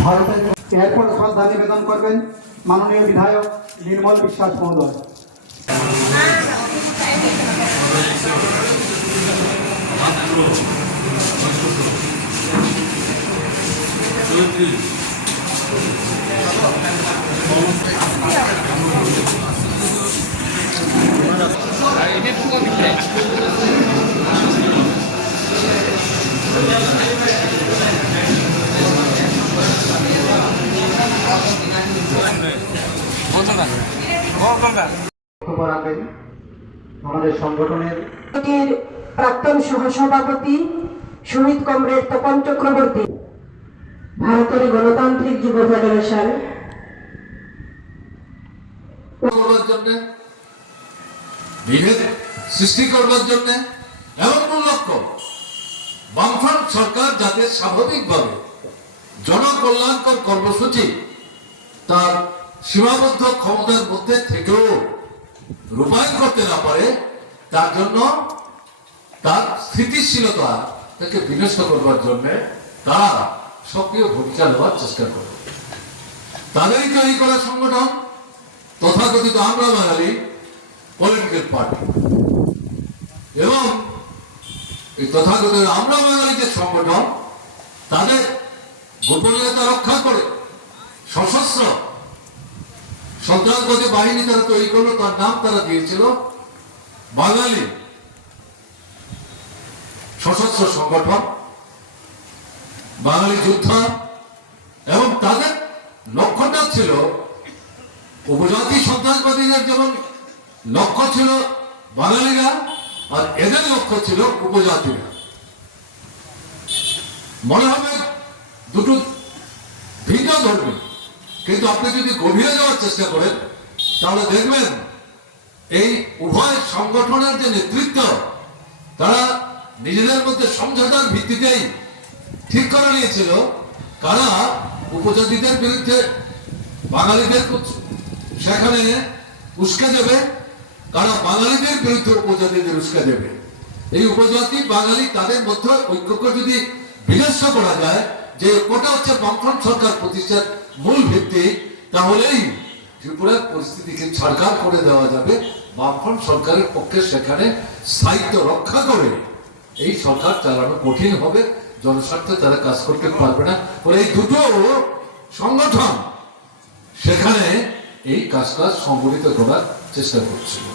ভারতের এরপর শ্রদ্ধা নিবেদন করবেন মাননীয় বিধায়ক নির্মল বিশ্বাস মহোদয়। বক্তব্য রাখবেন আমাদের সংগঠনের প্রাক্তন সহসভাপতি শহীদ কমরেড তপন চক্রবর্তী ভারতের গণতান্ত্রিক যুব ফেডারেশন। করবার জন্য বিভেদ সৃষ্টি করবার জন্য এমন কোন লক্ষ্য বামফ্রন্ট সরকার যাতে স্বাভাবিকভাবে জনকল্যাণকর কর্মসূচি তার সীমাবদ্ধ ক্ষমতার মধ্যে থেকেও রূপায়ণ করতে না পারে, তার জন্য তার স্থিতিশীলতা তাকে বিনষ্ট করবার জন্য তারা সক্রিয় ভূমিকা নেওয়ার চেষ্টা করে তাদেরই তৈরি করা সংগঠন তথাকথিত আমরা বাঙালি পলিটিক্যাল পার্টি এবং এই তথাকথিত আমরা বাঙালি যে সংগঠন, তাদের গোপনীয়তা রক্ষা করে সশস্ত্র সন্ত্রাসবাদী বাহিনী তারা তৈরি করল, তার নাম তারা দিয়েছিল বাঙালি সশস্ত্র সংগঠন, বাঙালি যোদ্ধা, এবং তাদের লক্ষ্যটা ছিল উপজাতি সন্ত্রাসবাদীদের যেমন লক্ষ্য ছিল বাঙালিরা, আর এদের লক্ষ্য ছিল উপজাতিরা। মনে হবে দুটো কিন্তু আপনি যদি গভীরে যাওয়ার চেষ্টা করেন, তাহলে দেখবেন এই উভয় সংগঠনের যে নেতৃত্ব, তারা নিজেদের মধ্যে সমঝোতার ভিত্তিতেই ঠিক করে নিয়েছিল। কারা? উপজাতিদের বিরুদ্ধে বাঙালিদের সেখানে উস্কে দেবে। কারা বাঙালিদের বিরুদ্ধে উপজাতিদের উস্কে দেবে? এই উপজাতি বাঙালি তাদের মধ্যে ঐক্য যদি বিনষ্ট করা যায় যে কোটা হচ্ছে বামফ্রন্ট সরকার প্রতিষ্ঠার মূল ভিত্তি, তাহলেই ত্রিপুরার পরিস্থিতিকে ছাড়কার করে দেওয়া যাবে। বামফ্রন্ট সরকারের পক্ষে সেখানে স্থায়িত্ব রক্ষা করে এই সরকার চালানো কঠিন হবে। জনস্বার্থে তারা কাজ করতে পারবে না। ফলে এই দুটো সংগঠন সেখানে এই কাজটা সংগঠিত করার চেষ্টা করছিল।